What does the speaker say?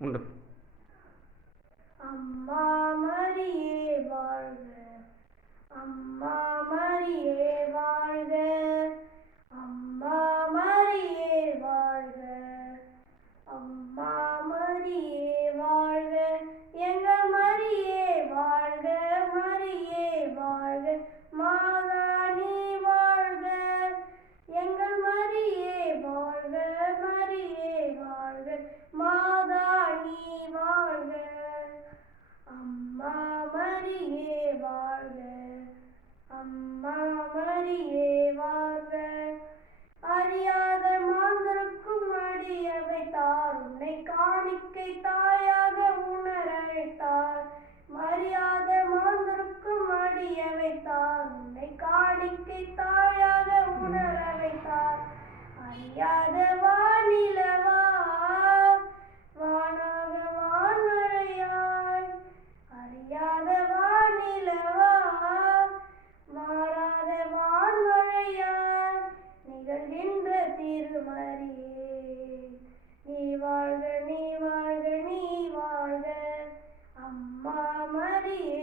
உண்டு. அம்மா மரியே வாழ்க, அம்மா மரியே வாழ்க, அம்மா மரியே வாழ்க, அம்மா மரியே வாழ்க, எங்கள் மரியே வாழ்க, மரியே வாழ்க, மாதா நீ வாழ்க, எங்கள் மரியே வாழ்க, மரியே வாழ்க, மாதா நீ வாழ்க. அம்மா மரியே வாழ்க, அம்மா மரியே வாழ்க. அறியாத மாந்தருக்கும் அடிய வைத்தார், உன்னை காணிக்கை தாயாக உணர வைத்தார். அறியாத மாந்தருக்கும் அடிய வைத்தார், உன்னை காணிக்கை தாயாக உணர வைத்தார். அறியாத வானிலவா வானாக வான்மழையாய், அறியாத வானிலவா மாறாத வான்மழையாய் நிகழ்கின்ற திருமரியே, நீ வாழ்க, நீ வாழ்க, நீ வாழ்க. அம்மா மரியே